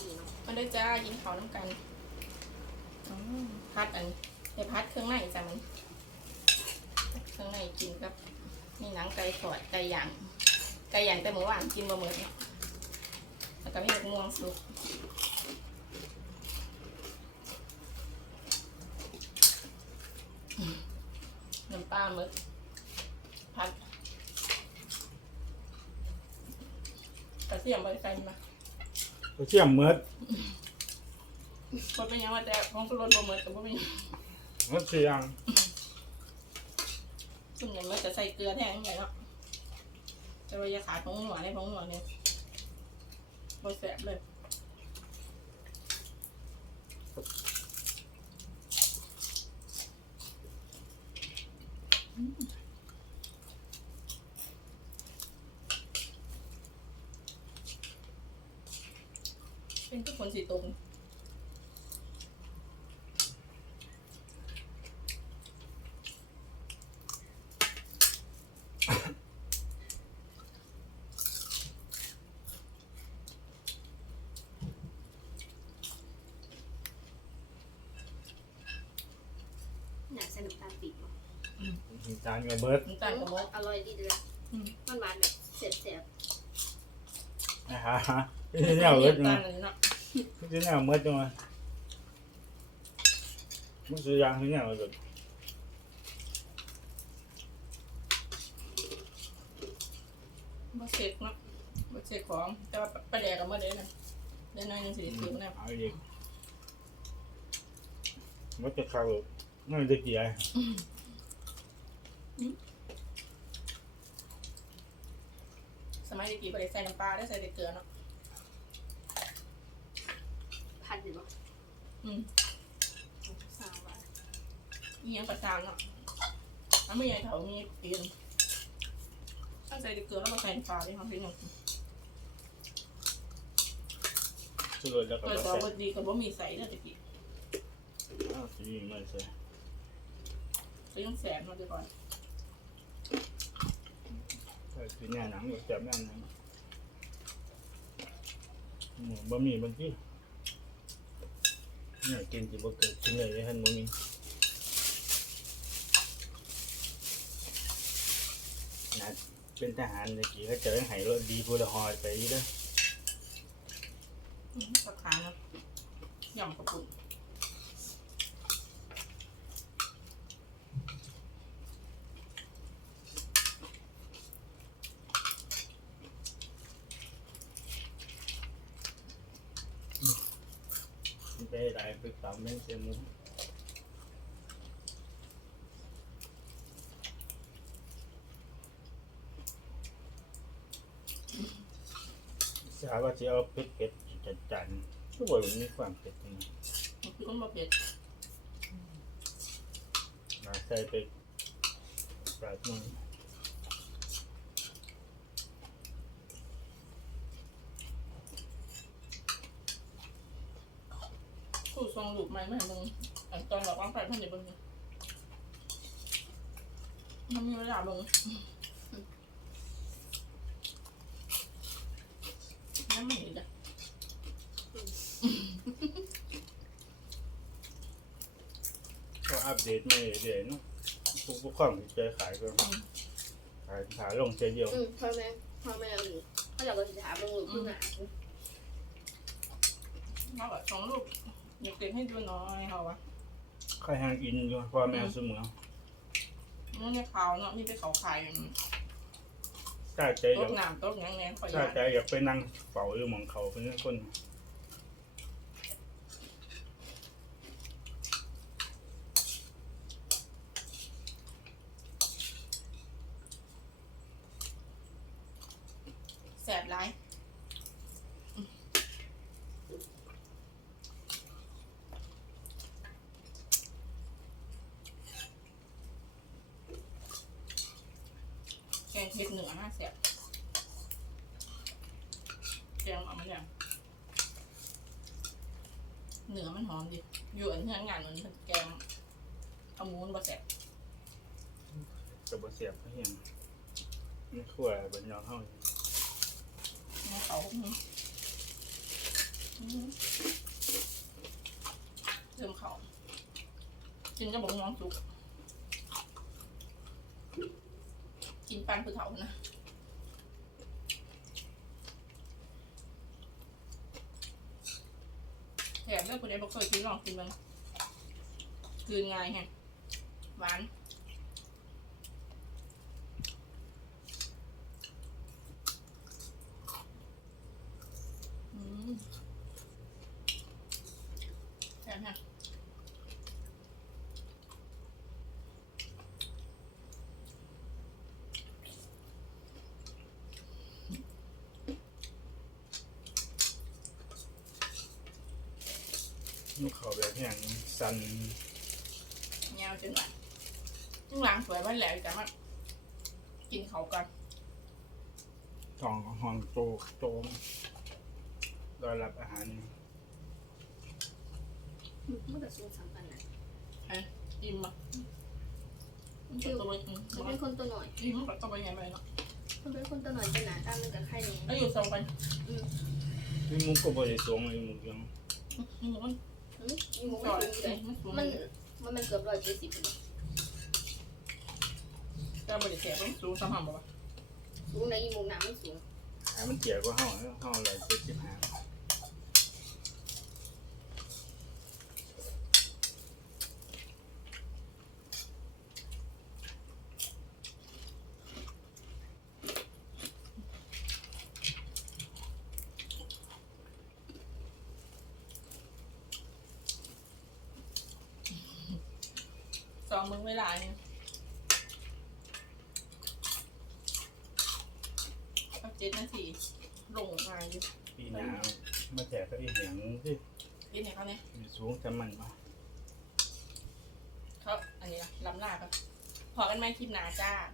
ดีเนาะมันได้จ้ากินข้าวน้ำกันอืมพัดอันเดี๋ยวพัดเครื่องในจ้ะมันเครื่องในกินกับนี่หนังไก่ทอดไก่ย่างไก่ย่างแต่เมื่อวานกินบะหมี่เนแล้วก็มีม่วงสุกน้ำปลาหมึกพัดกระเทียมใบไฟมา เชี่ยมเมืดคนเป็นยังว่าแต่ของสุรนบะหมี่กับบ่มีมันเสียงส่วนใหญ่มันจะใส่เกลือแทนใหญ่เนาะแต่ว่าอย่าขาดของหัวในของหัวเนี่ยบดแสบเลย เป็นทุกคนสีตรงอยากใส่น้ำตาลปี๊บเนาะจานกับเบิดน้ำตาลกับมดอร่อยดีเลยอืมมันหวานแบบเสียบเสียบนะฮะพี่เนี่ยเบิดน้ำมาตาลอันนี้เนาะ พี่เนี่ยเบิดจังวะมันเสียงพี่เนี่ยเบิดบดเสร็จเนาะบดเสร็จของแต่ว่าประแดกกับมดเด้นะเดี๋ยวน้อยหนึงสิถือนะเอาอีกมันจะเข้าไม่ได้กี่ไอ้สมัยเด็กๆบ่ได้ใส่น้ำปลาได้ใส่แต่เกลือเนาะ พันเห็นปะ อืมสาวอะอีหยังประจานเนาะอันไม่ใหญ่เท่ามีเกลือถ้าใส่แต่เกลือแล้วมาใส่น้ำปลาได้ครับพี่น้องสุดแล้วก็เปิดแซ่ซอสบบดดีกับบ่มีใส่เด้อตะกี้อ้าวสีมันเสียก็ยังแสบเนาะเดี๋ยวก่อนพี่เนี่ยหนังแบบแซ่บแน่นอนหมูบะหมี่บางทีเนี่ยกินจีบเกิดขึ้นเลยท่านบะหมี่นะเป็นทหารตะกี้เขาเจอให้รถดีพูละหอยไปอีกเด้ออืมสักขาเนาะยำกระปุก ไปได้ไปตามแม่งเสียหมูสาว่าจะเอาเผ็ดเผ็ดจัดจันก็บอกมันมีความเผ็ดนี่มันคือคนบ่เผ็ดมาใส่ไปปลาดมัน สู้ทรงลูกใหม่มาให้มึงอันตอนเราวางไฟเพิ่นได้เบิ่งอยู่มันมีเวลาเบิ่งน้ำมันอีกอะก็อัปเดตมาเรื่อยๆเนาะทุกพวกของที่เจอขายก็ขายขายลงเจเดียวอืมพ่อแม่พ่อแม่หรือเขาอยากเราจะถามมึงหรือมึงอะมาแบบสองลูกอ ยากเต็มให้ดูหน้อยเขาวะค่อยห่างอินอยู่พ่อแม่เสมอมันจะขาวเนาะนี่เป็นขาวขายอย่างถ้าใจอโต๊ะยากน้ำโต๊ะหยังแน่ขอยถ้าอยากใจอยากไปนั่งเฝ้าอยู่หมองเขาเป็นคน แสบร้ายแกง เผ็ดเหนือน่าแสบแกงเอามาเนี่ยเหนือมันหอมดิ อยู่อันเพื่อนงานมันเป็นแกงเอามูนบะแสบกับบเสียบเขาเห็นไม่ขั้วบนยองเฮามาเขาอืมเริ่มเขากินก็บอกน้องสุก กินปันผู้เฒ่านะแถมถ้าคนใดบอกเคยกินลองกินบ้างคืนง่ายแฮะหวาน อืมแถมฮะ ลูกเขาแบบอย่างสันเงาจนหวานจึงล้างสวยไว้แล้วแต่ว่ากินเขาวก่อนทองหอนโตโตมรอรับอาหารมันก็สูงสามปันนะอิ่มอะมันเป็นตัวอืมมันเป็นคนตัวหน่อยอิ่มกับตัวใหญ่ไปเนาะมันเป็นคนตัวหน่อยเป็นหนาตามันกับไข่เนี่ยแล้วอยู่สองกันนี่มุกก็บริสุทธิ์เลยมุกยังอืมมัน มีหมูจอดไม่ถึงเลเลยยมันสูงมันมันมันเกือบร้อยเจ็ดสิบเลยแต่บริเสียมันสูงสม่ำบ่วะสูงในอีหมูหนามันสูงอ่ามันเกี่ยวกับห้องห้องอะไรเจ็ดสิบห้า สองมึงเวลาเนี่ยสักเจ็ดนาทีลงง่ายอยู่ปีหนาวมาแจกก็อีกอย่างที่กินให้เขาเนี่ยมีสูงจำมันมาเขาอันนี้ละลำหน้าปะพอกันไหมคลิปหนาจ้าส